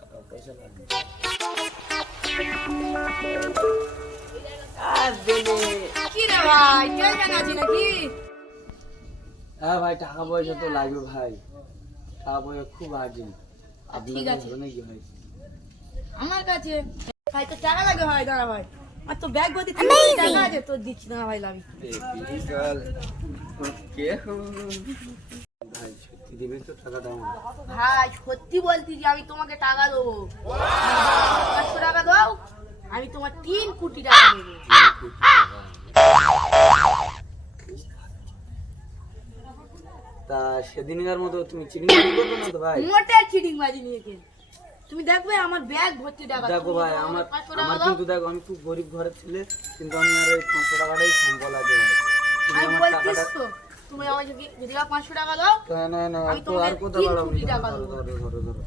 টাকা পয়সা লাগবে। কি রে ভাই টেনশন আছে নাকি? হ্যাঁ ভাই, টাকা পয়সা তো লাগবে ভাই, টাকা পয়সা খুব আর্জেন্ট। ঠিক আছে। আপনার নাকি ভাই? আমার কাছে ভাই তো টাকা লাগে ভাই, দাঁড়া ভাই, আর তো ব্যাগ ভর্তি 3 কোটি টাকা আছে, তো দিচ্ছি না ভাই লাভি। ভাই সত্যি দিবেন তো টাকাটা আমার? ভাই সত্যি বলছি যে আমি তোমাকে টাকা দেবো, 500 টাকা দাও, আমি তোমার 3 কোটি টাকা দেবো। তা সেদিনকার মতো তুমি চিটিং করবে না তো ভাই? মোটা চিটিং বাজি নিয়ে কে? তুমি দেখবে আমার ব্যাগ ভর্তি টাকা। দেখো তুমি ভাই, যদি আমার 500 টাকা আমার দাও, কিন্তু দেখো, আমি খুব গরিব ঘরের ছেলে, কিন্তু আমি আর ওই 500 টাকাটাই সম্বল আছে ভাই। তুমি আমি আমার বলছিস টাকাটা তো, তুমি আমাকে যদি 500 টাকা দাও, না না, আমি তো আর তোমাকে কোথা 3 বাড়াবো? কোটি টাকা ধরো দেবো। ধরো ধরো ধরো।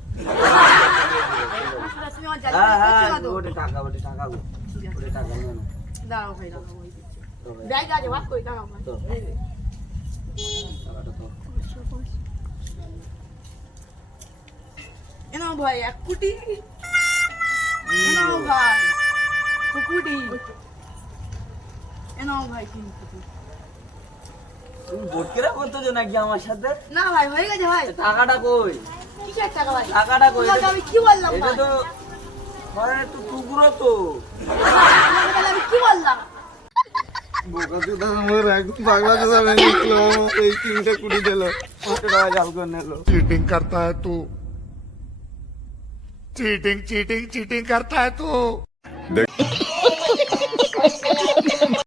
500 টাকা তুমি আমার জায়গায় হ্যাঁ হ্যাঁ, টাকা দাও। ওটা টাকা, ওটা টাকা গো, ঠিক আছে, ওটা টাকা নিয়ে নাও। দাঁড়াও ভাই, দাঁড়াও, ওই দিচ্ছি। তো ভাই, ব্যাগ আছে, ভাগ করে দাঁড়াও ভাই। তো টাকাটা তো এ নাও ভাই 1 কোটি, এ নাও ভাই 2 কোটি, এ নাও ভাই 3 কোটি। তুমি বটকেরা করতেছো নাকি আমার সাথে? না ভাই হয়ে গেছে ভাই। টাকাটা কই? কিসের টাকা ভাই? টাকাটা কই? তোমাকে আমি কি বললাম এটা ভাই? তো ঘরের একটু টুকরো তো। তোমাকে তাহলে আমি কি বললাম? বোকাচোদা আমার একদম পাগলা চোদা ভেঙে দিল, এই 3 কোটি দিল, 500 টাকা জাল করে নিল। चीटिंग करता है तू चीटिंग चीटिंग चीटिंग करता है तू